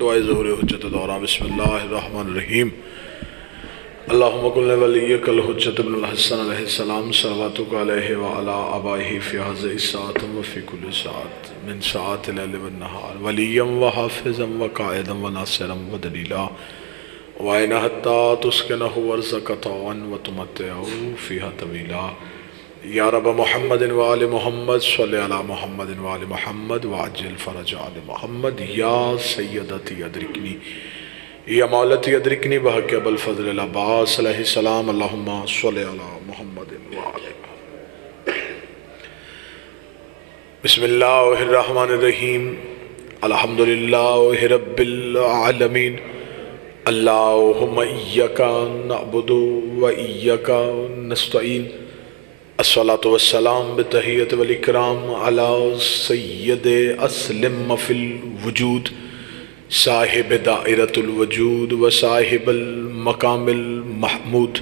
دعائے ظہور حجت دورہ بسم اللہ الرحمن الرحیم اللہم کل ولیک الحجت ابن الحسن علیہ السلام صلواتک علیہ وعلا آبائہ فی حضر ساعت و فی کل ساعت من ساعت لیل و النہار ولیم و حافظا و قائدا و ناصرا و دلیلا وائنہ حتی تسکنہ ورزقطا و تمتعو فیہا طویلا یا رب محمد وآل محمد صلی علی محمد وآل محمد وعجل فرج آل محمد یا سیدتی ادرکنی یا مولتی ادرکنی بحق ابو الفضل العباس علیہ السلام اللہم صلی علی محمد وآل محمد بسم اللہ الرحمن الرحیم الحمدللہ رب العالمین اللہم ایکا نعبد و ایکا نستعین الصلاة والسلام بتحیت والاکرام علی سید اسلم فی الوجود صاحب دائرۃ الوجود و صاحب المقام المحمود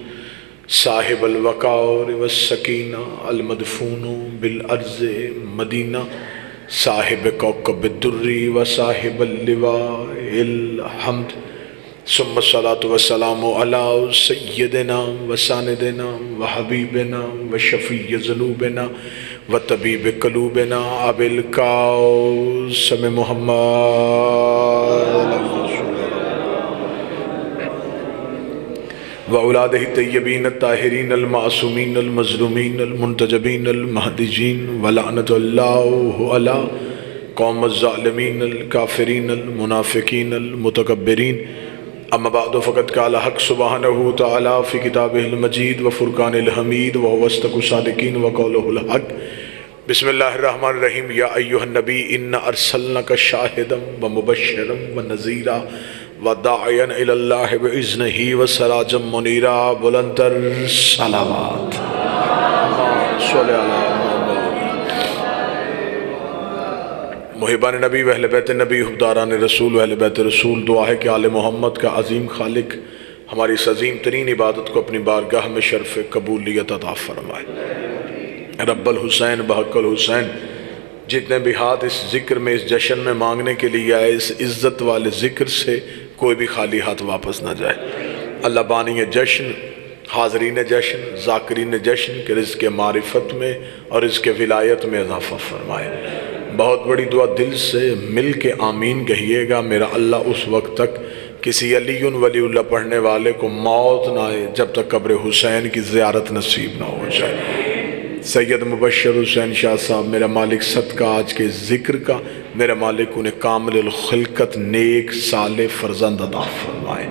صاحب الوقار والسکینہ المدفون بالارض مدینہ صاحب کوكب الدری و صاحب اللواء الحمد ثم الصلاة والسلام علی سیدنا و ساندنا و حبیبنا و شفیع ذنوبنا و طبیب قلوبنا ابی القاسم محمد و اولادہ الطیبین الطاہرین المعصومین المظلومین المنتجبین المہدیین ولعنت اللہ علی قوم الظالمین الکافرین المنافقین المتکبرین اما بعد فقد قال حق سبحانہ تعالی فی کتابہ المجید و فرقان الحمید و هو اصدق الصادقین و قولہ الحق بسم اللہ الرحمن الرحیم یا ایہا النبی انا ارسلناک شاہدا و مبشرا و نذیرا و داعیا الی اللہ باذنہ و سراجا منیرا بلندتر صلوات صلی اللہ محبان نبی و اہل بیت نبی حبداران رسول و اہل بیت رسول دعا ہے کہ آل محمد کا عظیم خالق ہماری اس عظیم ترین عبادت کو اپنی بارگاہ میں شرف قبولیت عطا فرمائے رب الحسین بحق الحسین جتنے بھی ہاتھ اس ذکر میں اس جشن میں مانگنے کے لیے آئے اس عزت والے ذکر سے کوئی بھی خالی ہاتھ واپس نہ جائے اللہ بانی جشن حاضرین جشن ذاکرین جشن کے رزق معرفت میں اور رزق ولایت میں اضافہ فرمائے بہت بڑی دعا دل سے مل کے آمین کہیے گا میرا اللہ اس وقت تک کسی علی ولی اللہ پڑھنے والے کو موت نہ آئے جب تک قبر حسین کی زیارت نصیب نہ ہو جائے سید مبشر حسین شاہ صاحب میرا مالک صدقہ آج کے ذکر کا میرا مالک انہیں کامل الخلقت نیک صالح فرزند عطا فرمائے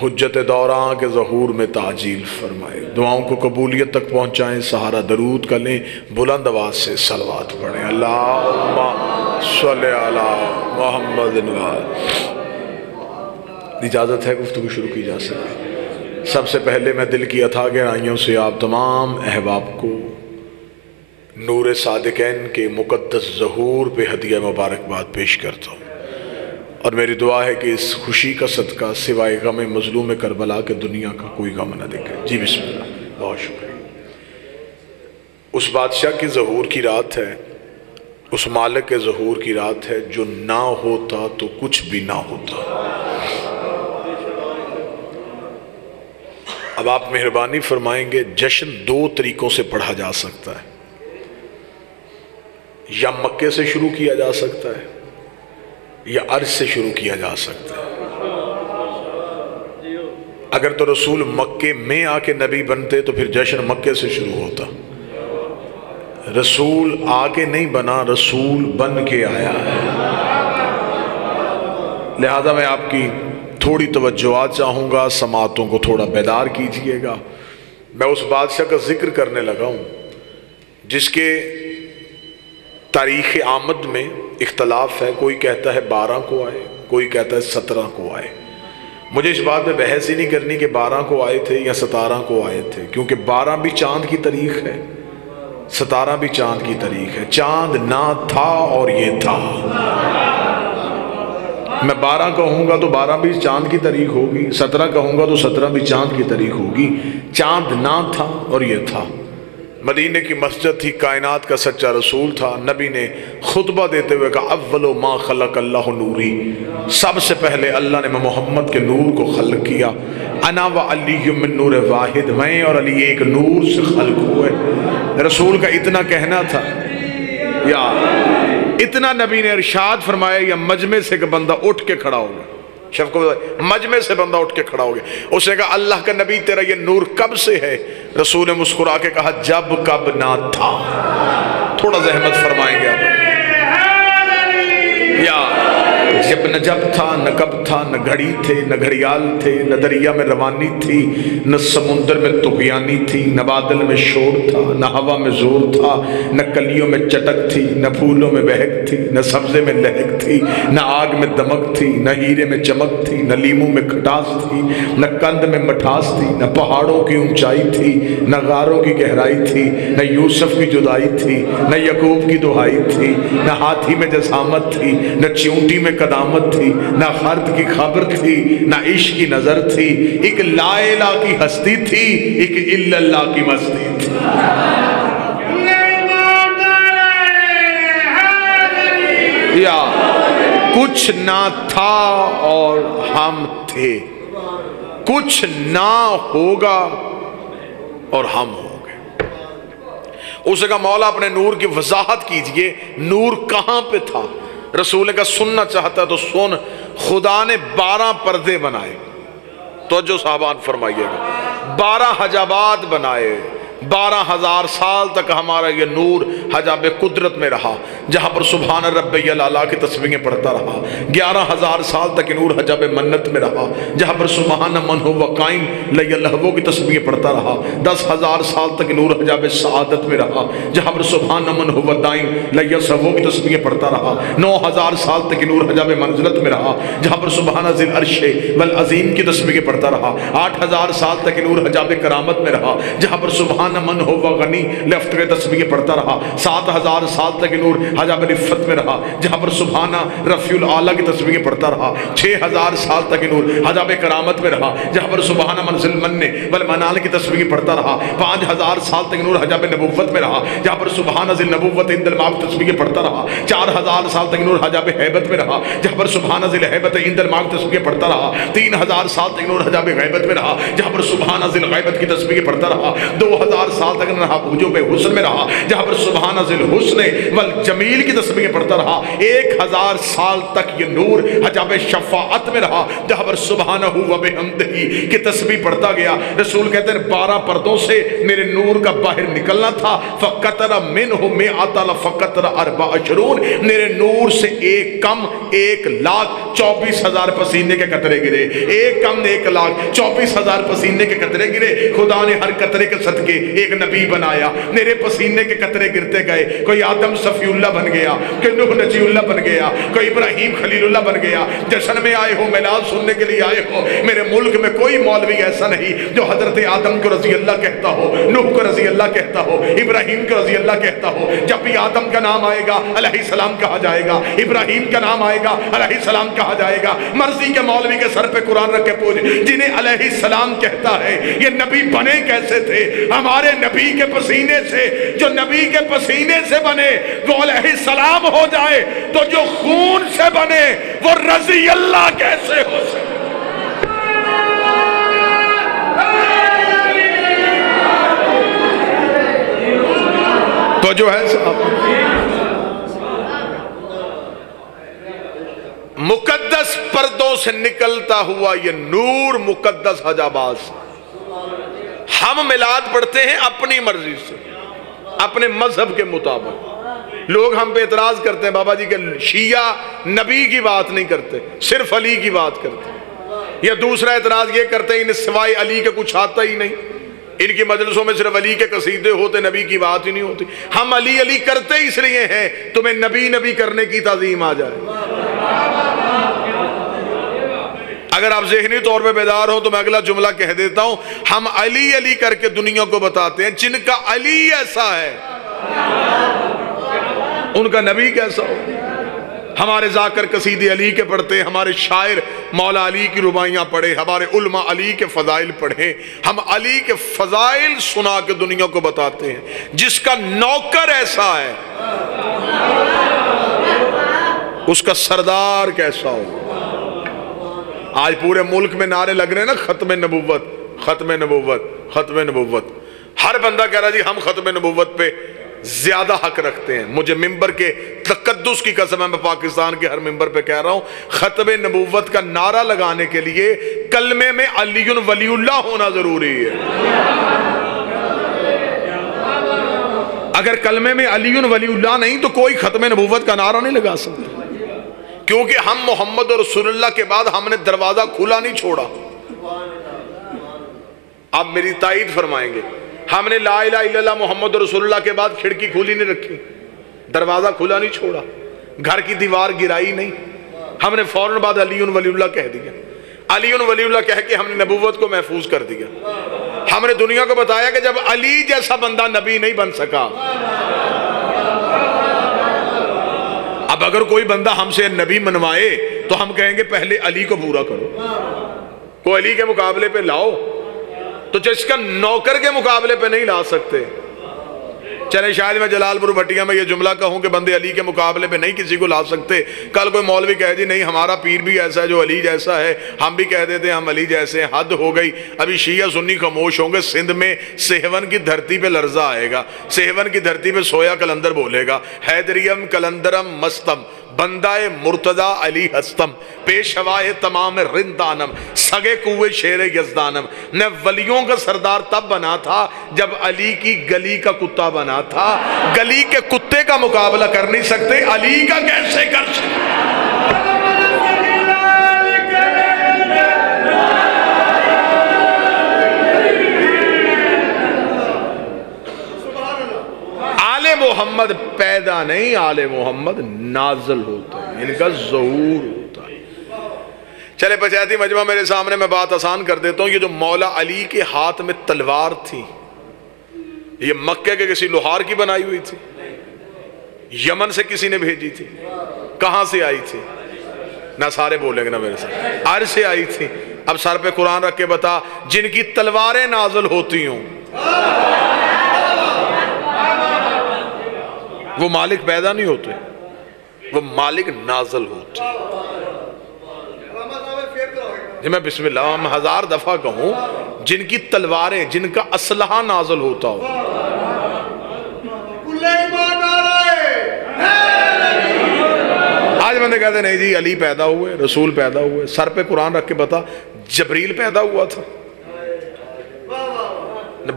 حجت دوراں کے ظہور میں تعجیل فرمائے دعاؤں کو قبولیت تک پہنچائیں سہارا درود کا لیں بلند آواز سے صلوات پڑھیں اللہم صلی علی محمد اجازت ہے گفتگو شروع کی جا سکے سب سے پہلے میں دل کی اتھا گہرائیوں سے آپ تمام احباب کو نور صادقین کے مقدس ظہور پہ ہدیہ مبارکباد پیش کرتا ہوں اور میری دعا ہے کہ اس خوشی کا صدقہ سوائے غم مظلوم کربلا کے دنیا کا کوئی غم نہ دکھے جی بسم اللہ بہت شکریہ اس بادشاہ کے ظہور کی رات ہے اس مالک کے ظہور کی رات ہے جو نہ ہوتا تو کچھ بھی نہ ہوتا اب آپ مہربانی فرمائیں گے جشن دو طریقوں سے پڑھا جا سکتا ہے یا مکے سے شروع کیا جا سکتا ہے یا عرض سے شروع کیا جا سکتا ہے اگر تو رسول مکے میں آ کے نبی بنتے تو پھر جشن مکے سے شروع ہوتا رسول آ کے نہیں بنا رسول بن کے آیا ہے لہذا میں آپ کی تھوڑی توجہات چاہوں گا سماعتوں کو تھوڑا بیدار کیجئے گا میں اس بادشاہ کا ذکر کرنے لگا ہوں جس کے تاریخ آمد میں اختلاف ہے کوئی کہتا ہے 12 کو آئے کوئی کہتا ہے 17 کو آئے مجھے اس بات میں بحث ہی نہیں کرنی کہ 12 کو آئے تھے یا 17 کو آئے تھے کیونکہ 12 بھی چاند کی تاریخ ہے 17 بھی چاند کی تاریخ ہے چاند نہ تھا اور یہ تھا میں 12 کہوں گا تو 12 بھی چاند کی تاریخ ہوگی 17 کہوں گا تو 17 بھی چاند کی تاریخ ہوگی چاند نہ تھا اور یہ تھا مدینے کی مسجد تھی، کائنات کا سچا رسول تھا۔ نبی نے خطبہ دیتے ہوئے کہا اول ما خلق اللہ نوری، سب سے پہلے اللہ نے محمد کے نور کو خلق کیا۔ انا و علی من نور واحد، میں اور علی ایک نور سے خلق ہوئے۔ رسول کا اتنا کہنا تھا، یا اتنا نبی نے ارشاد فرمایا یا مجمع سے کہ بندہ اٹھ کے کھڑا ہو گیا۔ شف کو مجمع سے بندہ اٹھ کے کھڑا ہو گیا۔ اس نے کہا اللہ کا نبی تیرا یہ نور کب سے ہے؟ رسول نے مسکرا کے کہا جب کب نہ تھا۔ تھوڑا زحمت فرمائیں گے آپ، یا جب تھا نہ کب تھا، نہ گھڑی تھے نہ گھڑیال تھے، نہ دریا میں روانی تھی نہ سمندر میں طغیانی تھی، نہ بادل میں شور تھا نہ ہوا میں زور تھا، نہ کلیوں میں چٹک تھی نہ پھولوں میں بہک تھی، نہ سبزے میں لہک تھی نہ آگ میں دمک تھی، نہ ہیرے میں چمک تھی نہ لیموں میں کھٹاس تھی، نہ کند میں مٹھاس تھی، نہ پہاڑوں کی اونچائی تھی نہ غاروں کی گہرائی تھی، نہ یوسف کی جدائی تھی نہ یعقوب کی دہائی تھی، نہ ہاتھی میں جسامت تھی نہ چونٹی میں قدامت تھی، نہ خرد کی خبر تھی نہ عشق کی نظر تھی، ایک لا الہ کی ہستی تھی، ایک الا اللہ کی مستی تھی۔ یا کچھ نہ تھا اور ہم تھے، کچھ نہ ہوگا اور ہم ہو گئے۔ اسے کہا مولا اپنے نور کی وضاحت کیجئے، نور کہاں پہ تھا؟ رسول کا سننا چاہتا ہے تو سن، خدا نے 12 پردے بنائے، توجہ صحابان فرمائیے گا، 12 حجابات بنائے۔ 12,000 سال تک ہمارا یہ نور حجاب قدرت میں رہا، جہاں پر سبحان ربی الاعلیٰ کی تسبیحیں پڑھتا رہا۔ 11,000 سال تک یہ نور حجاب منت میں رہا، جہاں پر سبحان من هو قائم لی اللہو کی تسبیحیں پڑھتا رہا۔ 10,000 سال تک نور حجاب سعادت میں رہا، جہاں پر سبحان من هو دائم لی السہو کی تسبیحیں پڑھتا رہا۔ 9,000 سال تک نور حجاب منزلت میں رہا، جہاں پر سبحان ذی العرش والعظیم کی تسبیحیں پڑھتا رہا۔ 8,000 سال تک نور حجاب کرامت میں رہا، جہاں پر سبحان من ہو غنی لفظ کے تسبیح پڑھتا رہا۔ 7,000 سال تک نور حجاب رفت میں رہا، جہاں پر سبحانہ رفیع الاعلیٰ کی تسبیح پڑھتا رہا۔ 6,000 سال تک نور حجاب کرامت میں رہا، جہاں پر سبحانہ منزل من والمنال کی تسبیح پڑھتا رہا۔ 5,000 سال تک نور حجاب نبوت میں رہا، جہاں پر سبحانہ ذی النبوت عند الموت تسبیح پڑھتا رہا۔ 4,000 سال تک نور حجاب ہیبت میں رہا، جہاں پر سبحانہ ذی الہیبت عند الموت تسبیح پڑھتا رہا۔ 3,000 سال تک نور حجاب غیبت میں رہا، جہاں پر سبحانہ ذی الغیبت کی تسبیح پڑھتا رہا۔ 2,000 سال تک وجوب حسن میں رہا، جہاں پر سبحانہ ذی الحسن والجمیل کی تسبیح پڑھتا رہا۔ 1,000 سال تک یہ نور حجاب شفاعت میں رہا، جہاں پر سبحانہ و بحمدہ کی تسبیح پڑھتا گیا۔ رسول کہتے ہیں 12 پردوں سے میرے نور کا باہر نکلنا تھا، فقطر منہ مئۃ فقطر 24، میرے نور سے ایک کم 1,24,000 پسینے کے قطرے گرے، ایک کم 1,24,000 پسینے کے قطرے گرے۔ خدا نے ہر قطرے کے صدقے ایک نبی بنایا، میرے پسینے کے قطرے گرتے گئے، کوئی آدم صفی اللہ بن گیا، کوئی نوح نجی اللہ بن گیا، کوئی ابراہیم خلیل اللہ بن گیا۔ جشن میں آئے ہو، میلاد سننے کے لیے آئے ہو، میرے ملک میں کوئی مولوی ایسا نہیں جو حضرت آدم کو رضی اللہ کہتا ہو، نوح کو رضی اللہ کہتا ہو، ابراہیم کو رضی اللہ کہتا ہو۔ جب بھی آدم کا نام آئے گا علیہ السلام کہا جائے گا، ابراہیم کا نام آئے گا علیہ السلام کہا جائے گا۔ مرضی کے مولوی کے سر پہ قرآن رکھ کے پوچھ، جنہیں علیہ السلام کہتا ہے یہ نبی بنے کیسے تھے؟ ہمارے نبی کے پسینے سے، جو نبی کے پسینے سے بنے وہ علیہ السلام ہو جائے تو جو خون سے بنے وہ رضی اللہ کیسے ہو سکے؟ تو جو ہے مقدس پردوں سے نکلتا ہوا یہ نور مقدس حجابات سے۔ ہم میلاد پڑھتے ہیں اپنی مرضی سے، اپنے مذہب کے مطابق۔ لوگ ہم پہ اعتراض کرتے ہیں بابا جی کہ شیعہ نبی کی بات نہیں کرتے، صرف علی کی بات کرتے ہیں۔ یا دوسرا اعتراض یہ کرتے ہیں انہیں سوائے علی کے کچھ آتا ہی نہیں، ان کی مجلسوں میں صرف علی کے قصیدے ہوتے، نبی کی بات ہی نہیں ہوتی۔ ہم علی علی کرتے اس لیے ہیں تمہیں نبی نبی کرنے کی تعظیم آ جائے۔ اگر آپ ذہنی طور پہ بیدار ہوں تو میں اگلا جملہ کہہ دیتا ہوں، ہم علی علی کر کے دنیا کو بتاتے ہیں جن کا علی ایسا ہے ان کا نبی کیسا ہو۔ ہمارے ذاکر قصیدے علی کے پڑھتے ہیں، ہمارے شاعر مولا علی کی رباعیاں پڑھیں، ہمارے علماء علی کے فضائل پڑھیں، ہم علی کے فضائل سنا کے دنیا کو بتاتے ہیں۔ جس کا نوکر ایسا ہے اس کا سردار کیسا ہو۔ آج پورے ملک میں نعرے لگ رہے ہیں نا، ختم نبوت، ختم نبوت، ختم نبوت۔ ہر بندہ کہہ رہا جی ہم ختم نبوت پہ زیادہ حق رکھتے ہیں۔ مجھے ممبر کے تقدس کی قسم ہے، میں پاکستان کے ہر ممبر پہ کہہ رہا ہوں، ختم نبوت کا نعرہ لگانے کے لیے کلمے میں علی ولی اللہ ہونا ضروری ہے۔ اگر کلمے میں علی ولی اللہ نہیں تو کوئی ختم نبوت کا نعرہ نہیں لگا سکتا، کیونکہ ہم محمد رسول اللہ کے بعد ہم نے دروازہ کھلا نہیں چھوڑا۔ آپ میری تائید فرمائیں گے، ہم نے لا الہ الا اللہ محمد رسول اللہ کے بعد کھڑکی کھلی نہیں رکھی، دروازہ کھلا نہیں چھوڑا، گھر کی دیوار گرائی نہیں، ہم نے فوراً بعد علی ولی اللہ کہہ دیا، علی ولی اللہ کہہ کے ہم نے نبوت کو محفوظ کر دیا۔ ہم نے دنیا کو بتایا کہ جب علی جیسا بندہ نبی نہیں بن سکا، اب اگر کوئی بندہ ہم سے نبی منوائے تو ہم کہیں گے پہلے علی کو پورا کرو، کوئی علی کے مقابلے پہ لاؤ، تو جس کا نوکر کے مقابلے پہ نہیں لا سکتے۔ چلے شاید میں جلال پور بھٹیا میں یہ جملہ کہوں کہ بندے علی کے مقابلے پہ نہیں کسی کو لا سکتے، کل کوئی مولوی کہے جی نہیں ہمارا پیر بھی ایسا ہے جو علی جیسا ہے، ہم بھی کہہ دیتے ہیں ہم علی جیسے ہیں، حد ہو گئی۔ ابھی شیعہ سنی خاموش ہوں گے، سندھ میں سہون کی دھرتی پہ لرزہ آئے گا، سہون کی دھرتی پہ سویا کلندر بولے گا، حیدریم کلندرم مستم بندہ مرتضی علی ہستم پیشوائے تمام رندانم سگے کوئے شیر یزدانم۔ میں ولیوں کا سردار تب بنا تھا جب علی کی گلی کا کتا بنا تھا، گلی کے کتے کا مقابلہ کر نہیں سکتے، علی کا کیسے کر سکتے؟ محمد پیدا نہیں، آل محمد نازل ہوتا ہے، ان کا ظہور ہوتا ہے۔ چلے پنچایتی مجمع میرے سامنے، میں بات آسان کر دیتا ہوں۔ یہ جو مولا علی کے ہاتھ میں تلوار تھی، یہ مکے کے کسی لوہار کی بنائی ہوئی تھی؟ یمن سے کسی نے بھیجی تھی؟ کہاں سے آئی تھی؟ نہ سارے بولیں گے نا میرے ساتھ، عرش سے آئی تھی۔ اب سر پہ قرآن رکھ کے بتا، جن کی تلواریں نازل ہوتی ہوں وہ مالک پیدا نہیں ہوتے، وہ مالک نازل ہوتے۔ جی میں بسم اللہ ہم ہزار دفعہ کہوں، جن کی تلواریں، جن کا اسلحہ نازل ہوتا ہو۔ آج بندے کہتے ہیں نہیں جی علی پیدا ہوئے، رسول پیدا ہوئے، سر پہ قرآن رکھ کے بتا جبریل پیدا ہوا تھا؟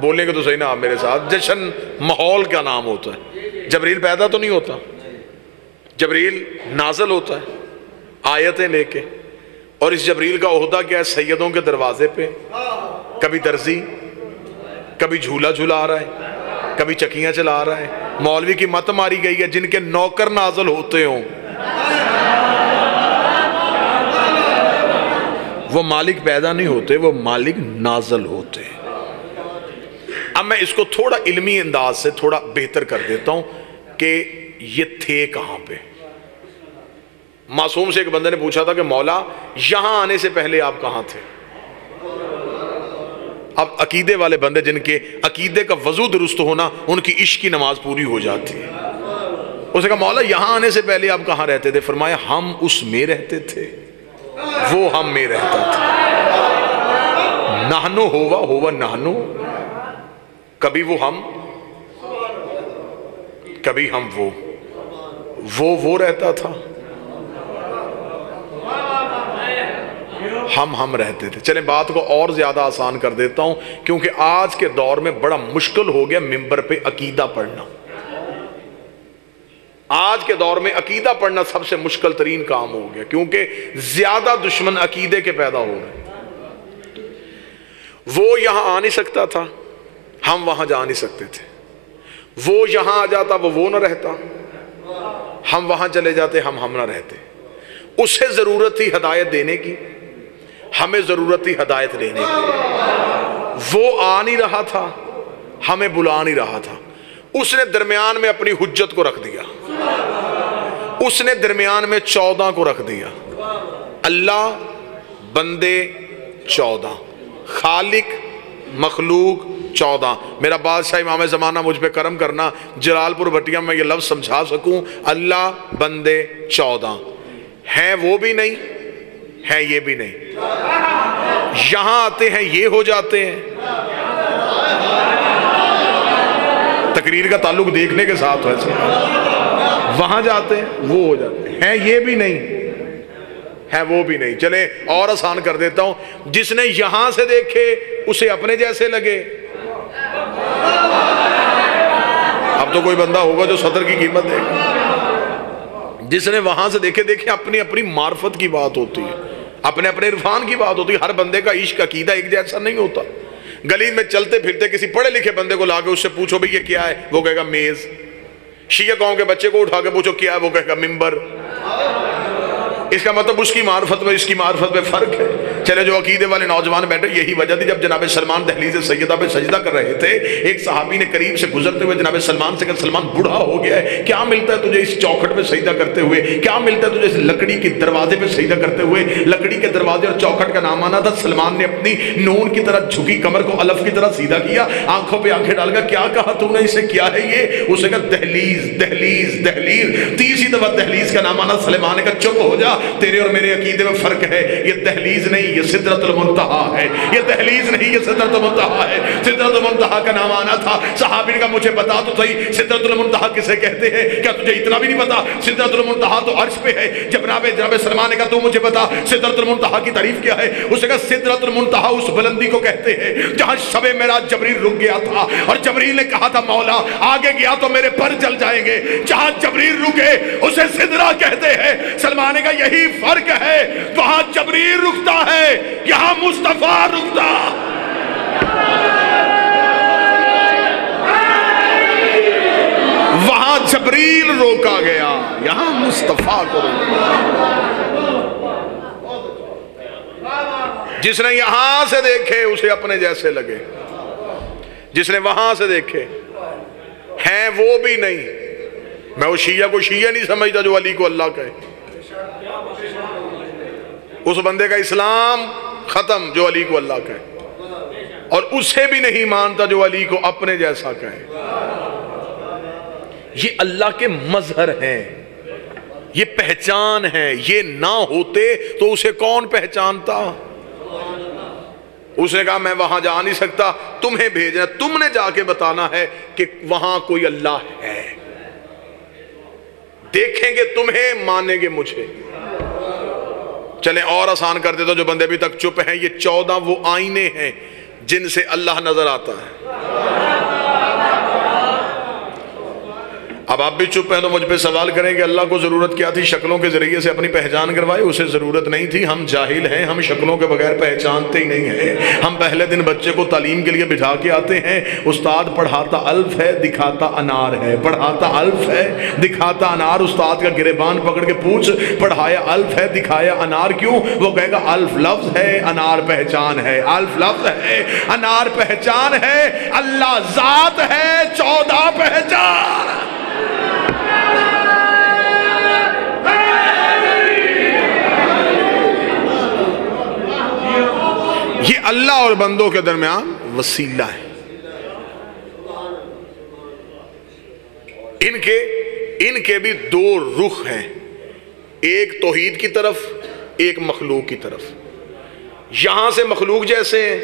بولیں گے تو صحیح نا آپ میرے ساتھ، جشن ماحول کا نام ہوتا ہے۔ جبریل پیدا تو نہیں ہوتا، جبریل نازل ہوتا ہے آیتیں لے کے، اور اس جبریل کا عہدہ کیا ہے؟ سیدوں کے دروازے پہ کبھی درزی، کبھی جھولا جھلا رہا ہے، کبھی چکیاں چلا رہا ہے۔ مولوی کی مت ماری گئی ہے جن کے نوکر نازل ہوتے ہوں وہ مالک پیدا نہیں ہوتے، وہ مالک نازل ہوتے ہیں۔ اب میں اس کو تھوڑا علمی انداز سے تھوڑا بہتر کر دیتا ہوں کہ یہ تھے کہاں پہ۔ معصوم سے ایک بندے نے پوچھا تھا کہ مولا یہاں آنے سے پہلے آپ کہاں تھے؟ اب عقیدے والے بندے جن کے عقیدے کا وضو درست ہونا، ان کی عشق کی نماز پوری ہو جاتی ہے۔ اس نے کہا مولا یہاں آنے سے پہلے آپ کہاں رہتے تھے؟ فرمایا ہم اس میں رہتے تھے، وہ ہم میں رہتا تھا۔ نحنو ہوا نحنو، کبھی وہ ہم، کبھی ہم وہ رہتا تھا، ہم رہتے تھے۔ چلیں بات کو اور زیادہ آسان کر دیتا ہوں، کیونکہ آج کے دور میں بڑا مشکل ہو گیا ممبر پہ عقیدہ پڑھنا۔ آج کے دور میں عقیدہ پڑھنا سب سے مشکل ترین کام ہو گیا، کیونکہ زیادہ دشمن عقیدے کے پیدا ہو رہے۔ وہ یہاں آ نہیں سکتا تھا، ہم وہاں جا نہیں سکتے تھے۔ وہ یہاں آ جاتا، وہ نہ رہتا، ہم وہاں چلے جاتے، ہم نہ رہتے۔ اسے ضرورت تھی ہدایت دینے کی، ہمیں ضرورت تھی ہدایت لینے کی۔ وہ آ نہیں رہا تھا، ہمیں بلا نہیں رہا تھا، اس نے درمیان میں اپنی حجت کو رکھ دیا۔ اس نے درمیان میں 14 کو رکھ دیا. اللہ، بندے 14، خالق، مخلوق 14. میرا بادشاہ امام زمانہ مجھ پہ کرم کرنا، جلال پور بٹیا میں یہ لفظ سمجھا سکوں. اللہ، بندے 14 ہیں، وہ بھی نہیں ہیں، یہ بھی نہیں. یہاں آتے ہیں یہ ہو جاتے ہیں. تقریر کا تعلق دیکھنے کے ساتھ ویسے. وہاں جاتے ہیں وہ ہو جاتے ہیں، یہ بھی نہیں ہے، وہ بھی نہیں. چلیں اور آسان کر دیتا ہوں. جس نے یہاں سے دیکھے اسے اپنے جیسے لگے. اب تو کوئی بندہ ہوگا جو صدر کی قیمت دے گا. جس نے وہاں سے دیکھے اپنی اپنی معرفت کی بات ہوتی ہے، اپنے اپنے عرفان کی بات ہوتی ہے. ہر بندے کا عشق عقیدہ ایک جیسا نہیں ہوتا. گلی میں چلتے پھرتے کسی پڑھے لکھے بندے کو لا کے اس سے پوچھو بھئی یہ کیا ہے، وہ کہے گا میز. شیعہ قوم کے بچے کو اٹھا کے پوچھو کیا ہے، وہ کہے گا ممبر. اس کا مطلب اس کی معرفت میں اس کی معرفت میں فرق ہے. چلے جو عقیدے والے نوجوان بیٹھے، یہی وجہ تھی جب جناب سلمان دہلیز سیدہ پہ سجدہ کر رہے تھے، ایک صحابی نے قریب سے گزرتے ہوئے جناب سلمان سے کہا سلمان بوڑھا ہو گیا ہے، کیا ملتا ہے تجھے اس چوکھٹ پہ سجدہ کرتے ہوئے، کیا ملتا ہے تجھے اس لکڑی کے دروازے پہ سجدہ کرتے ہوئے. لکڑی کے دروازے اور چوکھٹ کا نام آنا تھا. سلمان نے اپنی نون کی طرح جھکی کمر کو الف کی طرح سیدھا کیا، آنکھوں پہ آنکھیں ڈال کر کیا کہا تو نے، اسے کیا ہے یہ؟ اسے کہا دہلیز دہلیز دہلیز. تیسری دفعہ دہلیز کا نام آنا. سلمان نے کہا چپ ہو جا، تیرے اور میرے عقیدے میں فرق ہے. یہ دہلیز نہیں، یہ سدرۃ المنتہا ہے. یہ دہلیز نہیں، یہ سدرۃ المنتہا ہے. سدرۃ المنتہا کا نام آنا تھا. صحابی نے کہا مجھے بتا تو صحیح سدرۃ المنتہا کسے کہتے ہیں، کیا تجھے اتنا بھی نہیں پتا؟ سدرۃ المنتہا تو عرش پہ ہے. جناب سلمان نے کہا تو مجھے بتا سدرۃ المنتہا کی تعریف کیا ہے. اسے کہا سدرۃ المنتہا اس بلندی کو کہتے ہیں جہاں شب معراج جبریل رک گیا تھا اور جبریل نے کہا تھا مولا آگے گیا تو میرے پر جل جائیں گے. جہاں جبریل رکے اسے سدرہ کہتے ہیں. سلمان نے کہا یہی فرق ہے، وہاں جبریل رکتا ہے، یہاں مصطفیٰ رکتا. وہاں جبریل روکا گیا، یہاں مصطفیٰ کو روکا. جس نے یہاں سے دیکھے اسے اپنے جیسے لگے، جس نے وہاں سے دیکھے ہیں وہ بھی نہیں. میں وہ شیعہ کو شیعہ نہیں سمجھتا جو علی کو اللہ کہے. اس بندے کا اسلام ختم جو علی کو اللہ کہے، اور اسے بھی نہیں مانتا جو علی کو اپنے جیسا کہے. یہ اللہ کے مظہر ہیں، یہ پہچان ہے. یہ نہ ہوتے تو اسے کون پہچانتا؟ اس نے کہا میں وہاں جا نہیں سکتا، تمہیں بھیجنا، تم نے جا کے بتانا ہے کہ وہاں کوئی اللہ ہے. دیکھیں گے تمہیں، مانیں گے مجھے. چلیں اور آسان کر دیتا جو بندے ابھی تک چپ ہیں. یہ 14 وہ آئینے ہیں جن سے اللہ نظر آتا ہے. اب آپ بھی چپ ہیں تو مجھ پہ سوال کریں کہ اللہ کو ضرورت کیا تھی شکلوں کے ذریعے سے اپنی پہچان کروائی؟ اسے ضرورت نہیں تھی. ہم جاہل ہیں، ہم شکلوں کے بغیر پہچانتے ہی نہیں ہیں. ہم پہلے دن بچے کو تعلیم کے لیے بٹھا کے آتے ہیں، استاد پڑھاتا الف ہے دکھاتا انار ہے، پڑھاتا الف ہے دکھاتا انار. استاد کا گریبان پکڑ کے پوچھ پڑھایا الف ہے دکھایا انار کیوں؟ وہ کہے گا الف لفظ ہے انار پہچان ہے. الف لفظ ہے انار پہچان ہے. اللہ ذات ہے 14 پہچان. یہ اللہ اور بندوں کے درمیان وسیلہ ہے. ان کے بھی 2 رخ ہیں، ایک توحید کی طرف ایک مخلوق کی طرف. یہاں سے مخلوق جیسے ہیں،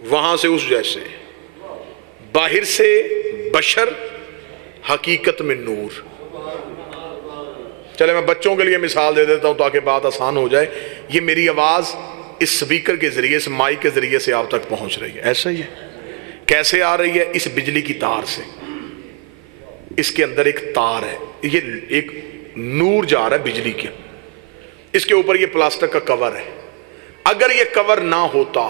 وہاں سے اس جیسے ہیں. باہر سے بشر، حقیقت میں نور. چلے میں بچوں کے لیے مثال دے دیتا ہوں تاکہ بات آسان ہو جائے. یہ میری آواز اس سپیکر کے ذریعے سے، مائک کے ذریعے سے آپ تک پہنچ رہی ہے. ایسا ہی ہے. کیسے آ رہی ہے؟ اس بجلی کی تار سے. اس کے اندر ایک تار ہے، یہ ایک نور جا رہا ہے بجلی کے. اس کے اوپر یہ پلاسٹک کا کور ہے. اگر یہ کور نہ ہوتا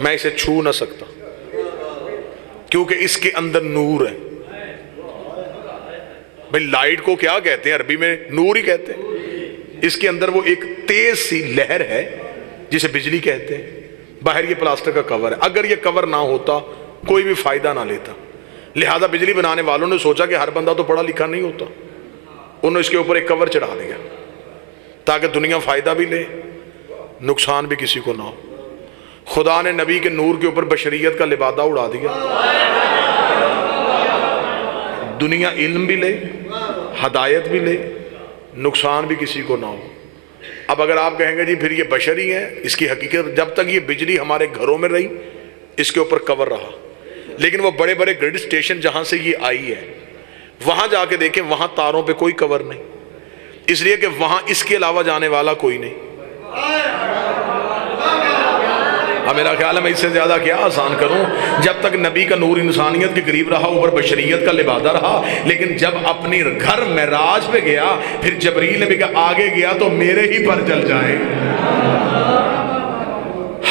میں اسے چھو نہ سکتا، کیونکہ اس کے اندر نور ہے. بھئی لائٹ کو کیا کہتے ہیں عربی میں؟ نور ہی کہتے ہیں. اس کے اندر وہ ایک تیز سی لہر ہے جسے بجلی کہتے ہیں. باہر یہ پلاسٹک کا کور ہے. اگر یہ کور نہ ہوتا کوئی بھی فائدہ نہ لیتا. لہذا بجلی بنانے والوں نے سوچا کہ ہر بندہ تو پڑھا لکھا نہیں ہوتا، انہوں نے اس کے اوپر ایک کور چڑھا دیا تاکہ دنیا فائدہ بھی لے، نقصان بھی کسی کو نہ ہو۔ خدا نے نبی کے نور کے اوپر بشریت کا لبادہ اڑا دیا، دنیا علم بھی لے، ہدایت بھی لے، نقصان بھی کسی کو نہ ہو۔ اب اگر آپ کہیں گے جی پھر یہ بشری ہے، اس کی حقیقت جب تک یہ بجلی ہمارے گھروں میں رہی اس کے اوپر کور رہا، لیکن وہ بڑے بڑے گریڈ سٹیشن جہاں سے یہ آئی ہے وہاں جا کے دیکھیں، وہاں تاروں پہ کوئی کور نہیں، اس لیے کہ وہاں اس کے علاوہ جانے والا کوئی نہیں۔ اب میرا خیال ہے میں اس سے زیادہ کیا آسان کروں، جب تک نبی کا نور انسانیت کے قریب رہا، اوپر بشریت کا لبادہ رہا، لیکن جب اپنی گھر معراج پہ گیا پھر جبریل نے بھی کہا آگے گیا تو میرے ہی پر جل جائے۔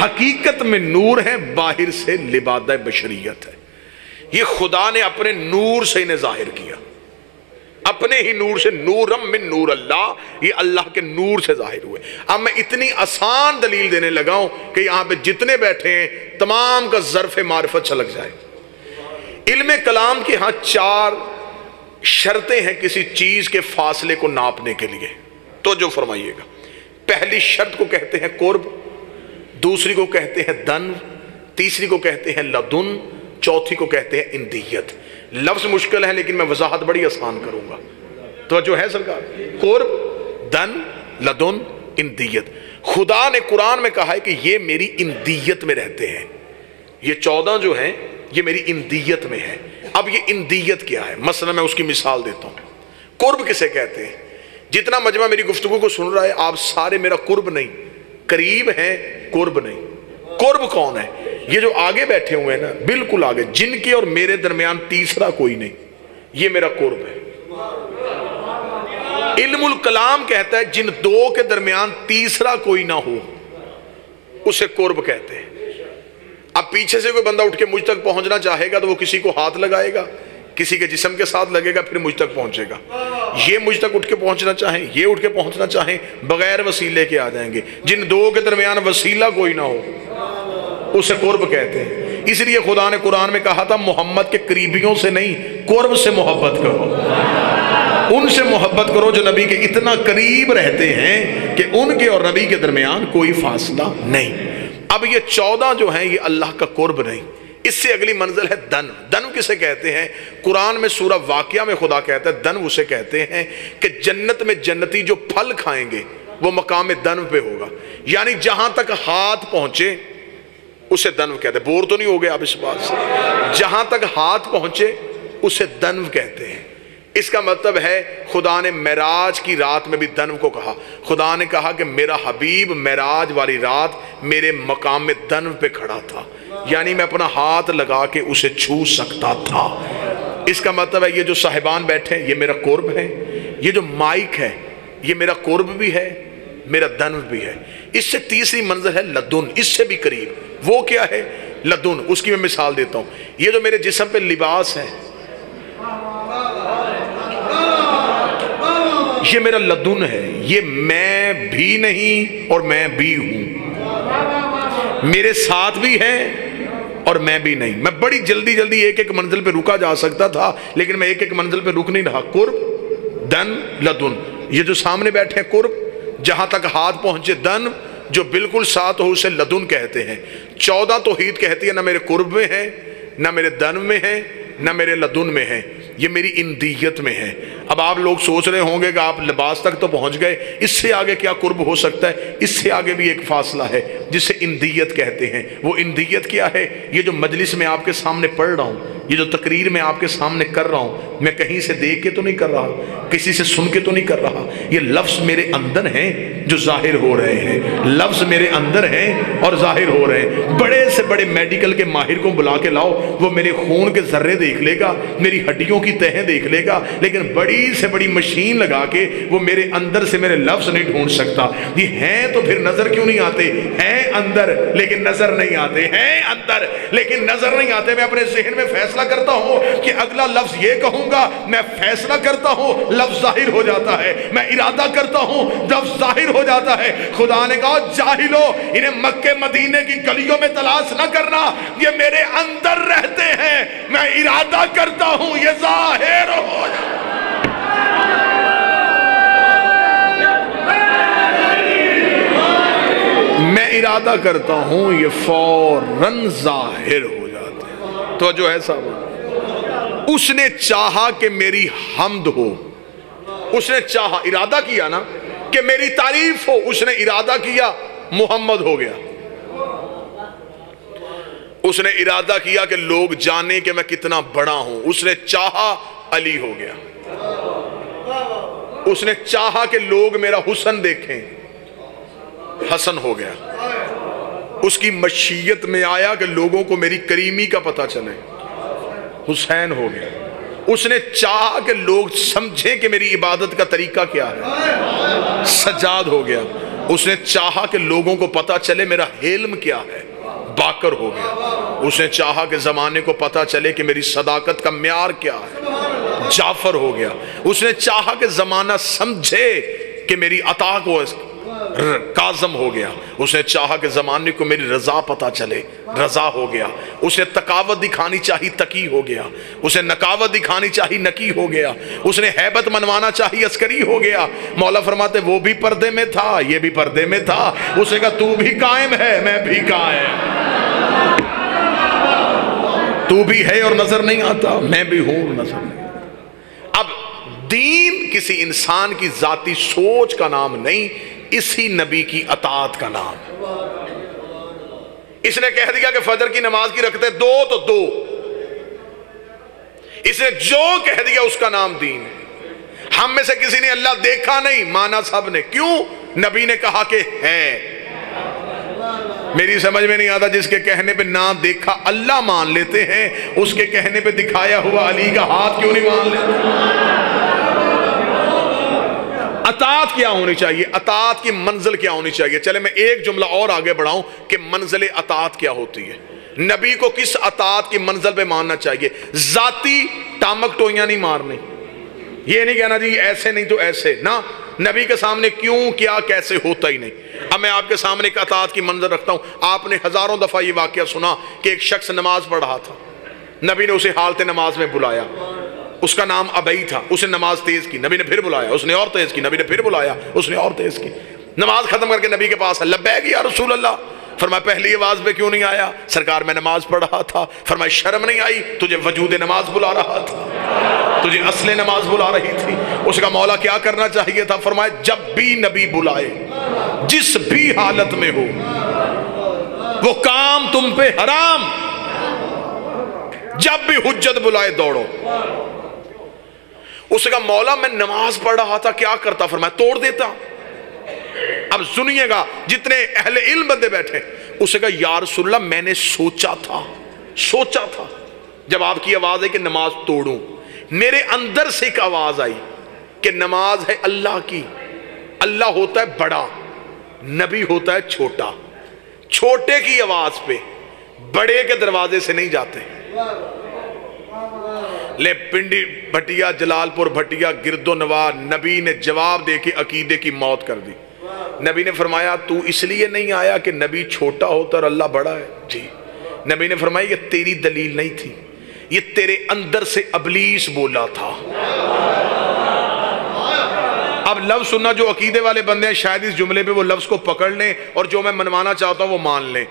حقیقت میں نور ہے، باہر سے لبادہ بشریت ہے۔ یہ خدا نے اپنے نور سے انہیں ظاہر کیا، اپنے ہی نور سے، نورم من نور اللہ، یہ اللہ کے نور سے ظاہر ہوئے۔ اب میں اتنی آسان دلیل دینے لگا ہوں کہ یہاں پہ جتنے بیٹھے ہیں تمام کا ظرف معرفت چھلک جائے۔ علم کلام کے ہاں 4 شرطیں ہیں کسی چیز کے فاصلے کو ناپنے کے لیے، تو جو فرمائیے گا۔ پہلی شرط کو کہتے ہیں قرب، دوسری کو کہتے ہیں دن، تیسری کو کہتے ہیں لدن، چوتھی کو کہتے ہیں اندیت۔ لفظ مشکل ہے لیکن میں وضاحت بڑی آسان کروں گا، توجہ ہے سرکار؟ قرب، دن، لدن، اندیت۔ خدا نے قرآن میں کہا ہے کہ یہ میری اندیت میں رہتے ہیں، یہ 14 جو ہیں یہ میری اندیت میں ہے۔ اب یہ اندیت کیا ہے؟ مثلا میں اس کی مثال دیتا ہوں۔ قرب کسے کہتے ہیں؟ جتنا مجمع میری گفتگو کو سن رہا ہے آپ سارے میرا قرب نہیں، قریب ہیں، قرب نہیں۔ قرب کون ہے؟ یہ جو آگے بیٹھے ہوئے ہیں نا، بالکل آگے، جن کے اور میرے درمیان تیسرا کوئی نہیں، یہ میرا قرب ہے۔ علم الکلام کہتا ہے جن 2 کے درمیان تیسرا کوئی نہ ہو اسے قرب کہتے ہیں۔ اب پیچھے سے کوئی بندہ اٹھ کے مجھ تک پہنچنا چاہے گا تو وہ کسی کو ہاتھ لگائے گا، کسی کے جسم کے ساتھ لگے گا، پھر مجھ تک پہنچے گا۔ یہ مجھ تک اٹھ کے پہنچنا چاہیں، یہ اٹھ کے پہنچنا چاہیں، بغیر وسیلے کے آ جائیں گے۔ جن 2 کے درمیان وسیلہ کوئی نہ ہو اسے قرب کہتے ہیں۔ اس لیے خدا نے قرآن میں کہا تھا محمد کے قریبیوں سے نہیں، قرب سے محبت کرو، ان سے محبت کرو جو نبی کے اتنا قریب رہتے ہیں کہ ان کے اور نبی کے درمیان کوئی فاصلہ نہیں۔ اب یہ 14 جو ہیں یہ اللہ کا قرب نہیں۔ اس سے اگلی منزل ہے دن۔ دن کسے کہتے ہیں؟ قرآن میں سورہ واقعہ میں خدا کہتا ہے دن اسے کہتے ہیں کہ جنت میں جنتی جو پھل کھائیں گے وہ مقام دن پہ ہوگا، یعنی جہاں تک ہاتھ پہنچے اسے دنو کہتے ہیں۔ بور تو نہیں ہو گئے آپ اس بات سے؟ جہاں تک ہاتھ پہنچے اسے دنو کہتے ہیں۔ اس کا مطلب ہے خدا نے معراج کی رات میں بھی دنو کو کہا۔ خدا نے کہا کہ میرا حبیب معراج والی رات میرے مقام میں دنو پہ کھڑا تھا، یعنی میں اپنا ہاتھ لگا کے اسے چھو سکتا تھا۔ اس کا مطلب ہے یہ جو صاحبان بیٹھے ہیں یہ میرا قرب ہے، یہ جو مائک ہے یہ میرا قرب بھی ہے، میرا دنو بھی ہے۔ اس سے تیسری منزل ہے لدن، اس سے بھی قریب۔ وہ کیا ہے لدن؟ اس کی میں مثال دیتا ہوں۔ یہ جو میرے جسم پہ لباس ہے یہ میرا لدن ہے، یہ میں بھی نہیں اور میں بھی ہوں، میرے ساتھ بھی ہے اور میں بھی نہیں۔ میں بڑی جلدی جلدی ایک ایک منزل پہ رکا جا سکتا تھا لیکن میں ایک ایک منزل پہ رک نہیں رہا۔ قرب، دن، لدن۔ یہ جو سامنے بیٹھے ہیں قرب، جہاں تک ہاتھ پہنچے دن، جو بالکل ساتھ ہو اسے لدن کہتے ہیں۔ 14 توحید کہتی ہے نہ میرے قرب میں ہے، نہ میرے دن میں ہے، نہ میرے لدن میں ہے، یہ میری اندیت میں ہے۔ اب آپ لوگ سوچ رہے ہوں گے کہ آپ لباس تک تو پہنچ گئے، اس سے آگے کیا قرب ہو سکتا ہے؟ اس سے آگے بھی ایک فاصلہ ہے جسے اندیت کہتے ہیں۔ وہ اندیت کیا ہے؟ یہ جو مجلس میں آپ کے سامنے پڑھ رہا ہوں، یہ جو تقریر میں آپ کے سامنے کر رہا ہوں، میں کہیں سے دیکھ کے تو نہیں کر رہا، کسی سے سن کے تو نہیں کر رہا، یہ لفظ میرے اندر ہیں جو ظاہر ہو رہے ہیں، لفظ میرے اندر ہیں اور ظاہر ہو رہے ہیں۔ بڑے سے بڑے میڈیکل کے ماہر کو بلا کے لاؤ، وہ میرے خون کے ذرے دیکھ لے گا، میری ہڈیوں کی تہیں دیکھ لے گا، لیکن بڑی سے بڑی مشین لگا کے وہ میرے اندر سے میرے لفظ نہیں ڈھونڈ سکتا۔ یہ ہیں تو پھر نظر کیوں نہیں آتے؟ ہیں اندر لیکن نظر نہیں آتے، ہیں اندر لیکن نظر نہیں آتے۔ میں اپنے ذہن میں فیصلہ فیصلہ کرتا ہوں کہ اگلا لفظ یہ کہوں گا، میں فیصلہ کرتا ہوں لفظ ظاہر ہو جاتا ہے، میں ارادہ کرتا ہوں لفظ ظاہر ہو جاتا ہے۔ خدا نے کہا جاہلو، انہیں مکے مدینے کی گلیوں میں تلاش نہ کرنا، یہ میرے اندر رہتے ہیں، میں ارادہ کرتا ہوں یہ ظاہر ہو جاتا ہے۔ میں ارادہ کرتا ہوں یہ فوراً ظاہر ہو جاتے ہیں۔ تو جو ہے صاحب، اس نے چاہا کہ میری حمد ہو، اس نے چاہا، ارادہ کیا نا کہ میری تعریف ہو، اس نے ارادہ کیا محمد ہو گیا۔ اس نے ارادہ کیا کہ لوگ جانیں کہ میں کتنا بڑا ہوں، اس نے چاہا علی ہو گیا۔ اس نے چاہا کہ لوگ میرا حسن دیکھیں، حسن ہو گیا۔ اس کی مشیت میں آیا کہ لوگوں کو میری کریمی کا پتہ چلے، حسین ہو گیا۔ اس نے چاہا کہ لوگ سمجھیں کہ میری عبادت کا طریقہ کیا ہے، سجاد ہو گیا۔ اس نے چاہا کہ لوگوں کو پتہ چلے میرا حلم کیا ہے، باقر ہو گیا۔ اس نے چاہا کہ زمانے کو پتہ چلے کہ میری صداقت کا معیار کیا ہے، جعفر ہو گیا۔ اس نے چاہا کہ زمانہ سمجھے کہ میری عطا کو کاظم ہو گیا۔ اس نے چاہا کہ زمانے کو میری رضا پتہ چلے، رضا ہو گیا۔ اس نے تقاوت دکھانی چاہی، تقی ہو گیا۔ اس نے نکاوت دکھانی چاہی، نکی ہو گیا۔ اس نے ہیبت منوانا چاہی، عسکری ہو گیا۔ مولا فرماتے وہ بھی پردے میں تھا، یہ بھی پردے میں تھا۔ اس نے کہا تو بھی قائم ہے، میں بھی قائم، تو بھی ہے اور نظر نہیں آتا، میں بھی ہوں اور نظر نہیں آتا۔ اب دین کسی انسان کی ذاتی سوچ کا نام نہیں، اسی نبی کی اطاعت کا نام ہے۔ اس نے کہہ دیا کہ فجر کی نماز کی رکھتے دو تو دو، اس نے جو کہہ دیا اس کا نام دین ہے۔ ہم میں سے کسی نے اللہ دیکھا نہیں، مانا سب نے، کیوں؟ نبی نے کہا کہ ہے۔ میری سمجھ میں نہیں آتا جس کے کہنے پہ نہ دیکھا اللہ مان لیتے ہیں، اس کے کہنے پہ دکھایا ہوا علی کا ہاتھ کیوں نہیں مان لیتے؟ اطاعت کیا ہونی چاہیے، اطاعت کی منزل کیا ہونی چاہیے؟ چلے میں ایک جملہ اور آگے بڑھاؤں کہ منزل اطاعت کیا ہوتی ہے۔ نبی کو کس اطاعت کی منزل پہ ماننا چاہیے؟ ذاتی ٹامک ٹوئیاں نہیں مارنی، یہ نہیں کہنا جی ایسے نہیں تو ایسے، نہ نبی کے سامنے کیوں کیا کیسے ہوتا ہی نہیں۔ اب میں آپ کے سامنے ایک اطاعت کی منظر رکھتا ہوں۔ آپ نے ہزاروں دفعہ یہ واقعہ سنا کہ ایک شخص نماز پڑھ رہا تھا، نبی نے اسے حالت نماز میں بلایا، اس کا نام ابئی تھا، اس نے نماز تیز کی، نبی نے پھر بلایا، اس نے اور تیز کی، نبی نے پھر بلایا، اس نے اور تیز کی۔ نماز ختم کر کے نبی کے پاس لبیک یا رسول اللہ، فرمایا پہلی آواز پہ کیوں نہیں آیا؟ سرکار میں نماز پڑھ رہا تھا۔ فرمایا شرم نہیں آئی؟ تجھے وجود نماز بلا رہا تھا، تجھے اصل نماز بلا رہی تھی۔ اس کا مولا کیا کرنا چاہیے تھا؟ فرمایا جب بھی نبی بلائے، جس بھی حالت میں ہو، وہ کام تم پہ حرام، جب بھی حجت بلائے دوڑو۔ اس کا مولا میں نماز پڑھ رہا تھا کیا کرتا؟ فرمایا توڑ دیتا۔ اب سنیے گا جتنے اہل علم بندے بیٹھے، اس نے کہا یا رسول اللہ میں نے سوچا تھا جب آپ کی آواز ہے کہ نماز توڑوں، میرے اندر سے ایک آواز آئی کہ نماز ہے اللہ کی، اللہ ہوتا ہے بڑا، نبی ہوتا ہے چھوٹا، چھوٹے کی آواز پہ بڑے کے دروازے سے نہیں جاتے۔ لے پنڈی بھٹیا، جلال پور بھٹیا، گرد و نواح، نبی نے جواب دے کے عقیدے کی موت کر دی۔ نبی نے فرمایا تو اس لیے نہیں آیا کہ نبی چھوٹا ہوتا اور اللہ بڑا ہے؟ جی۔ نبی نے فرمایا یہ تیری دلیل نہیں تھی، یہ تیرے اندر سے ابلیس بولا تھا۔ اب لفظ سننا، جو عقیدے والے بندے ہیں شاید اس جملے پہ وہ لفظ کو پکڑ لیں اور جو میں منوانا چاہتا ہوں وہ مان لیں۔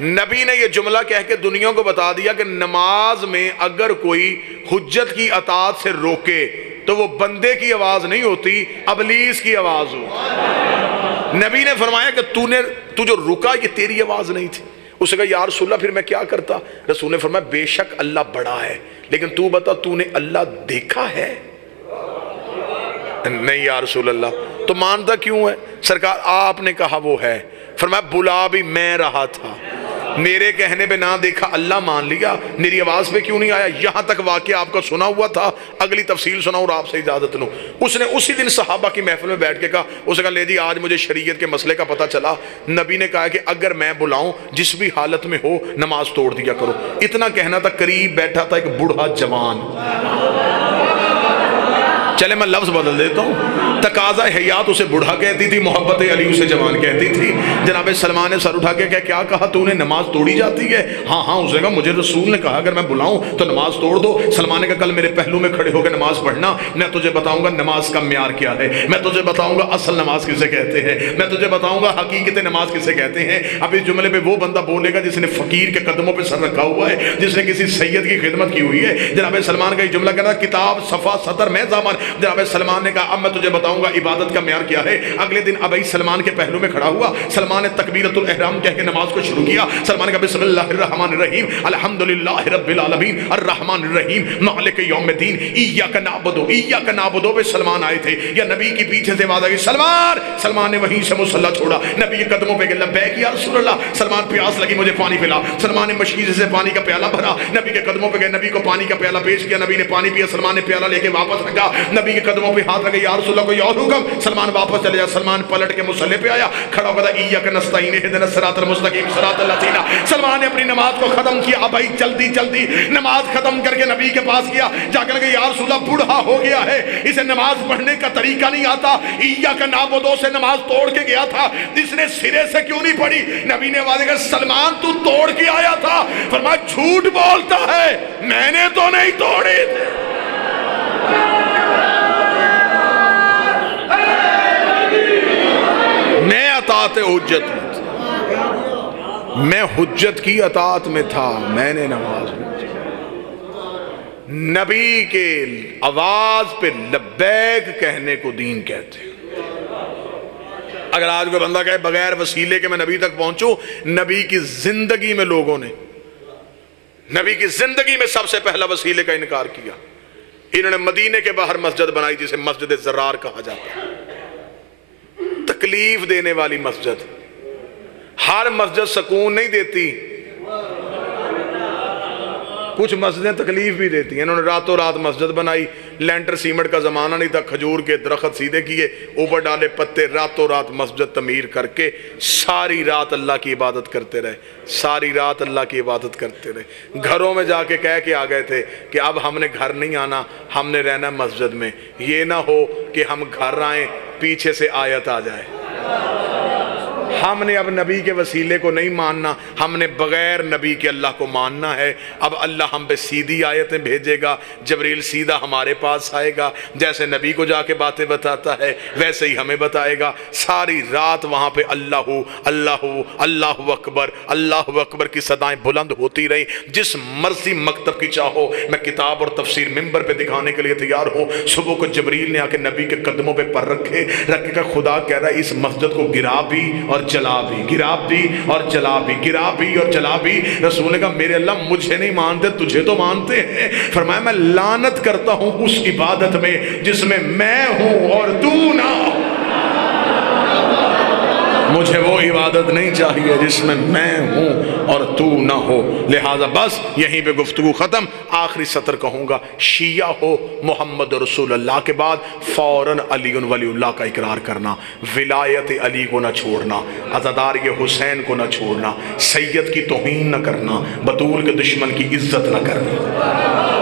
نبی نے یہ جملہ کہہ کے دنیا کو بتا دیا کہ نماز میں اگر کوئی حجت کی اطاعت سے روکے تو وہ بندے کی آواز نہیں ہوتی، ابلیس کی آواز ہوتی۔ نبی نے فرمایا کہ تو جو رکا یہ تیری آواز نہیں تھی۔ اس نے کہا یا رسول اللہ پھر میں کیا کرتا؟ رسول نے فرمایا بے شک اللہ بڑا ہے، لیکن تو بتا تو نے اللہ دیکھا ہے؟ نہیں یا رسول اللہ۔ تو مانتا کیوں ہے؟ سرکار آپ نے کہا وہ ہے۔ فرمایا بلا بھی میں رہا تھا، میرے کہنے پہ نہ دیکھا اللہ مان لیا، میری آواز پہ کیوں نہیں آیا؟ یہاں تک واقعہ آپ کا سنا ہوا تھا، اگلی تفصیل سنا اور آپ سے اجازت لوں۔ اس نے اسی دن صحابہ کی محفل میں بیٹھ کے کہا، اس نے کہا لے جی آج مجھے شریعت کے مسئلے کا پتہ چلا، نبی نے کہا کہ اگر میں بلاؤں جس بھی حالت میں ہو نماز توڑ دیا کرو۔ اتنا کہنا تھا، قریب بیٹھا تھا ایک بوڑھا جوان، چلے میں لفظ بدل دیتا ہوں، تقاضا حیات اسے بوڑھا کہتی تھی، محبت علی اسے جوان کہتی تھی۔ جناب سلمان نے سر اٹھا کے کیا کہا تو نے نماز توڑی جاتی ہے؟ ہاں ہاں، اس نے کہا مجھے رسول نے کہا اگر میں بلاؤں تو نماز توڑ دو۔ سلمان نے کہا کل میرے پہلو میں کھڑے ہو کے نماز پڑھنا، میں تجھے بتاؤں گا نماز کا معیار کیا ہے، میں تجھے بتاؤں گا اصل نماز کسے کہتے ہیں، میں تجھے بتاؤں گا حقیقت نماز کسے کہتے ہیں۔ اب اس جملے پہ وہ بندہ بولے گا جس نے فقیر کے قدموں پہ سر رکھا ہوا ہے، جس نے کسی سید کی خدمت کی ہوئی ہے۔ جناب سلمان کا یہ جملہ کہنا کتاب صفحہ سطر میں زامن۔ جناب سلمان نے کہا اب میں تجھے بتاؤں گا عبادت کا معیار کیا ہے۔ اگلے دن ابئی سلمان کے پہلو میں کھڑا ہوا، سلمان نے تکبیرۃ الاحرام کہہ کے نماز کو شروع کیا۔ سلمان نے کہا بسم اللہ الرحمن الرحیم الحمدللہ رب العالمین الرحمن الرحیم مالک یوم الدین ایاک نعبد پہ سلمان آئے تھے، یا نبی کی پیچھے سے آواز آئی سلمان۔ سلمان نے وہیں سے مصلی چھوڑا، نبی کے قدموں پہ گیا لبیک یا رسول اللہ۔ سلمان پیاس لگی مجھے پانی پلا، سلمان نے مشکیزے سے پانی کا پیالہ بھرا، نبی کے قدموں پہ گئے، نبی کو پانی کا پیالہ پیش کیا، نبی نے پانی پیا، سلمان نے پیالہ لے کے واپس رکھا، نبی کے قدموں پہ ہاتھ رکھے یا رسول اللہ کوئی اور حکم؟ سلمان واپس چلے جا، سلمان پلٹ کے مصلی پہ آیا، کھڑا ہو گیا ایاک نستعین اہدنا الصراط المستقیم صراط الذین۔ سلمان نے اپنی نماز کو ختم کیا، ابھی جلدی جلدی نماز ختم کر کے نبی کے پاس گیا، جا کے لگے یا رسول اللہ بوڑھا ہو گیا ہے، اسے نماز پڑھنے کا طریقہ نہیں آتا، ایاک نعبد سے نماز توڑ کے گیا تھا، اس نے سرے سے کیوں نہیں پڑھی؟ نبی نے آواز دی سلمان تو توڑ کے آیا تھا، فرمایا جھوٹ بولتا ہے، میں نے تو نہیں توڑی تھی۔ میں اطاعت حجت میں تھا، میں حجت کی اطاعت میں تھا، میں نے نماز پڑھی۔ نبی کے آواز پہ لبیک کہنے کو دین کہتے ہیں۔ اگر آج کوئی بندہ کہے بغیر وسیلے کے میں نبی تک پہنچوں، نبی کی زندگی میں لوگوں نے نبی کی زندگی میں سب سے پہلا وسیلے کا انکار کیا۔ انہوں نے مدینے کے باہر مسجد بنائی جسے مسجد زرار کہا جاتا ہے، تکلیف دینے والی مسجد۔ ہر مسجد سکون نہیں دیتی، کچھ مسجدیں تکلیف بھی دیتی ہیں۔ انہوں نے راتوں رات مسجد بنائی، لینٹر سیمنٹ کا زمانہ نہیں تھا، کھجور کے درخت سیدھے کیے، اوپر ڈالے پتے، راتوں رات مسجد تعمیر کر کے ساری رات اللہ کی عبادت کرتے رہے، ساری رات اللہ کی عبادت کرتے رہے۔ گھروں میں جا کے کہہ کے آ گئے تھے کہ اب ہم نے گھر نہیں آنا، ہم نے رہنا مسجد میں، یہ نہ ہو کہ ہم گھر آئیں پیچھے سے آیت آ جائے۔ ہم نے اب نبی کے وسیلے کو نہیں ماننا، ہم نے بغیر نبی کے اللہ کو ماننا ہے۔ اب اللہ ہم پہ سیدھی آیتیں بھیجے گا، جبریل سیدھا ہمارے پاس آئے گا، جیسے نبی کو جا کے باتیں بتاتا ہے ویسے ہی ہمیں بتائے گا۔ ساری رات وہاں پہ اللہ اللہ اللہ اکبر اللہ اکبر کی صدائیں بلند ہوتی رہیں۔ جس مرضی مکتب کی چاہو، میں کتاب اور تفسیر ممبر پہ دکھانے کے لیے تیار ہوں۔ صبح کو جبریل نے آ کے نبی کے قدموں پہ پر رکھے، رکھ کے خدا کہہ رہا ہے اس مسجد کو گرا بھی اور جلا بھی، گرا بھی اور جلا بھی، گرا بھی اور جلا بھی۔ رسول نے کہا میرے اللہ مجھے نہیں مانتے، تجھے تو مانتے ہیں۔ فرمایا میں لعنت کرتا ہوں اس عبادت میں جس میں میں ہوں اور تو نہ ہو۔ مجھے وہ عبادت نہیں چاہیے جس میں میں ہوں اور تو نہ ہو۔ لہٰذا بس یہیں پہ گفتگو ختم۔ آخری سطر کہوں گا، شیعہ ہو محمد رسول اللہ کے بعد فوراً علی ولی اللہ کا اقرار کرنا، ولایت علی کو نہ چھوڑنا، عزاداری حسین کو نہ چھوڑنا، سید کی توہین نہ کرنا، بطول کے دشمن کی عزت نہ کرنا۔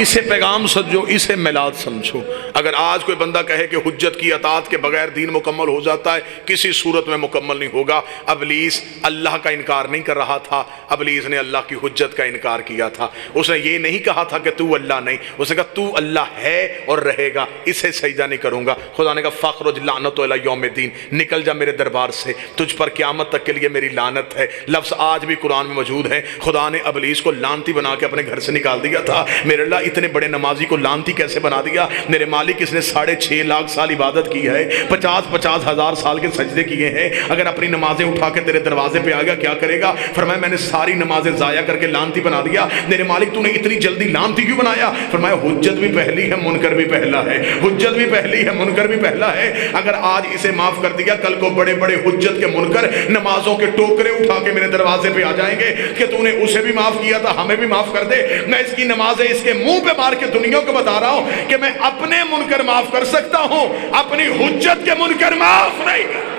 اسے پیغام سمجھو، اسے میلاد سمجھو۔ اگر آج کوئی بندہ کہے کہ حجت کی اطاعت کے بغیر دین مکمل ہو جاتا ہے، کسی صورت میں مکمل نہیں ہوگا۔ ابلیس اللہ کا انکار نہیں کر رہا تھا، ابلیس نے اللہ کی حجت کا انکار کیا تھا۔ اس نے یہ نہیں کہا تھا کہ تو اللہ نہیں، اس نے کہا تو اللہ ہے اور رہے گا، اسے سجدہ نہیں کروں گا۔ خدا نے کہا فخرج لعنت الی یوم الدین، نکل جا میرے دربار سے، تجھ پر قیامت تک کے لیے میری لعنت ہے۔ لفظ آج بھی قرآن میں موجود ہے۔ خدا نے ابلیس کو لعنتی بنا کے اپنے گھر سے نکال دیا تھا۔ میرے اللہ اللہ اتنے بڑے نمازی کو لانتی کیسے بنا دیا؟ میرے مالک اس نے 6.5 لاکھ سال عبادت کی ہے، 50 ہزار سال کے سجدے کیے ہیں، اگر اپنی نمازیں اٹھا کے تیرے دروازے پہ آ گیا کیا کرے گا؟ فرمایا میں نے ساری نمازیں ضائع کر کے لانتی بنا دیا۔ میرے مالک تو نے اتنی جلدی لانتی کیوں بنایا؟ فرمایا حجت بھی پہلی ہے، منکر بھی پہلا ہے، حجت بھی پہلی ہے، منکر بھی پہلا ہے۔ اگر آج اسے معاف کر دیا، کل کو بڑے بڑے حجت کے منکر نمازوں کے ٹوکرے اٹھا کے میرے دروازے پہ آ جائیں گے کہ تو نے اسے بھی معاف کیا تھا، ہمیں بھی معاف کر دے۔ میں اس کی نمازیں اس کے منہ پہ مار کے دنیا کو بتا رہا ہوں کہ میں اپنے منکر معاف کر سکتا ہوں، اپنی حجت کے منکر معاف نہیں کر،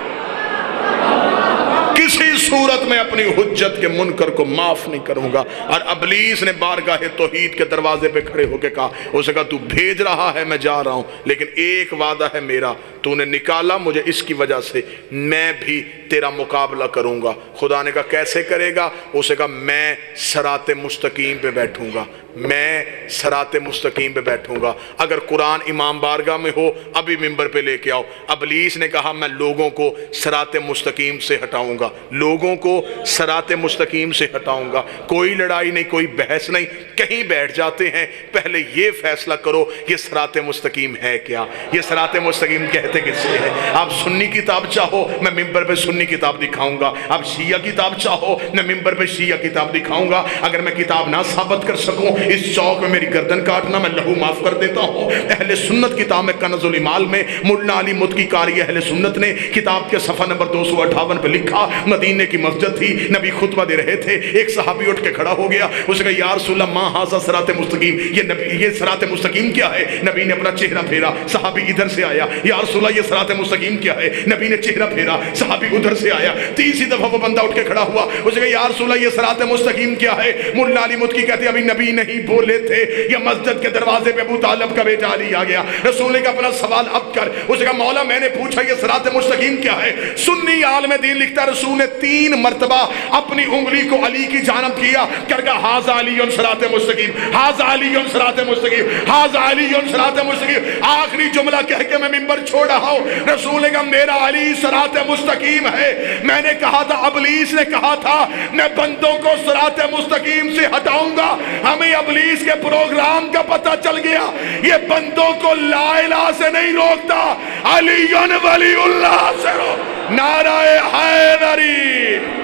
کسی صورت میں اپنی حجت کے منکر کو معاف نہیں کروں گا۔ اور ابلیس نے بارگاہ توحید کے دروازے پہ کھڑے ہو کے کہا، اسے کہا تو بھیج رہا ہے میں جا رہا ہوں، لیکن ایک وعدہ ہے میرا، تو نے نکالا مجھے اس کی وجہ سے، میں بھی تیرا مقابلہ کروں گا۔ خدا نے کہا کیسے کرے گا؟ اسے کہا میں صراط مستقیم پہ بیٹھوں گا، میں صراط مستقیم پہ بیٹھوں گا۔ اگر قرآن امام بارگاہ میں ہو ابھی ممبر پہ لے کے آؤ۔ ابلیس نے کہا میں لوگوں کو صراط مستقیم سے ہٹاؤں گا، لوگوں کو صراط مستقیم سے ہٹاؤں گا۔ کوئی لڑائی نہیں، کوئی بحث نہیں، کہیں بیٹھ جاتے ہیں، پہلے یہ فیصلہ کرو یہ صراط مستقیم ہے کیا، یہ صراط مستقیم کہتے کس سے ہے؟ آپ سنی کتاب چاہو میں ممبر پہ سنی کتاب دکھاؤں گا، آپ شیعہ کتاب چاہو میں ممبر پہ شیعہ کتاب دکھاؤں گا۔ اگر میں کتاب نہ ثابت کر سکوں اس چوک میں میری گردن کاٹنا، میں لہو معاف کر دیتا ہوں۔ اہل سنت کتاب میں کنز الایمال میں ملا علی مدکی قاری اہل سنت نے کتاب کے صفحہ نمبر 258 پہ لکھا، مدینے کی مسجد تھی، نبی خطبہ دے رہے تھے، ایک صحابی اٹھ کے کھڑا ہو گیا، اس نے کہا یا رسول اللہ ما ھذا صراط مستقیم، یہ صراط مستقیم کیا ہے؟ نبی نے اپنا چہرہ پھیرا، صحابی ادھر سے آیا، یا رسول اللہ یہ صراط مستقیم کیا ہے؟ نبی نے چہرہ پھیرا، صحابی ادھر سے آیا، تیسری دفعہ وہ بندہ اٹھ کے کھڑا ہوا، اس نے کہا یا رسول اللہ یہ صراط مستقیم کیا ہے؟ ملا علی مدکی کہتے ابھی نبی نہیں بولے تھے، یہ مسجد کے دروازے پہ ابو طالب کا بیٹا علی آ گیا، رسول نے کہا اپنا سوال اب کر، اس نے کہا مولا میں نے پوچھا یہ صراط مستقیم کیا ہے؟ سنی عالم دین لکھتا ہے رسول نے 3 مرتبہ اپنی انگلی کو علی کی جانب کیا، کہا ھذا علی صراط مستقیم، ھذا علی صراط مستقیم، ھذا علی صراط مستقیم۔ آخری جملہ کہہ کے میں ممبر چھوڑ رہا ہوں، رسول نے کہا میرا علی صراط مستقیم ہے۔ میں نے کہا تھا، ابلیس نے کہا تھا میں بندوں کو صراط مستقیم سے ہٹاؤں گا، ہمیں ابلیس کے پروگرام کا پتہ چل گیا، یہ بندوں کو لا الہ سے نہیں روکتا، علی ولی اللہ سے روکتا۔ نعرہ حیدری۔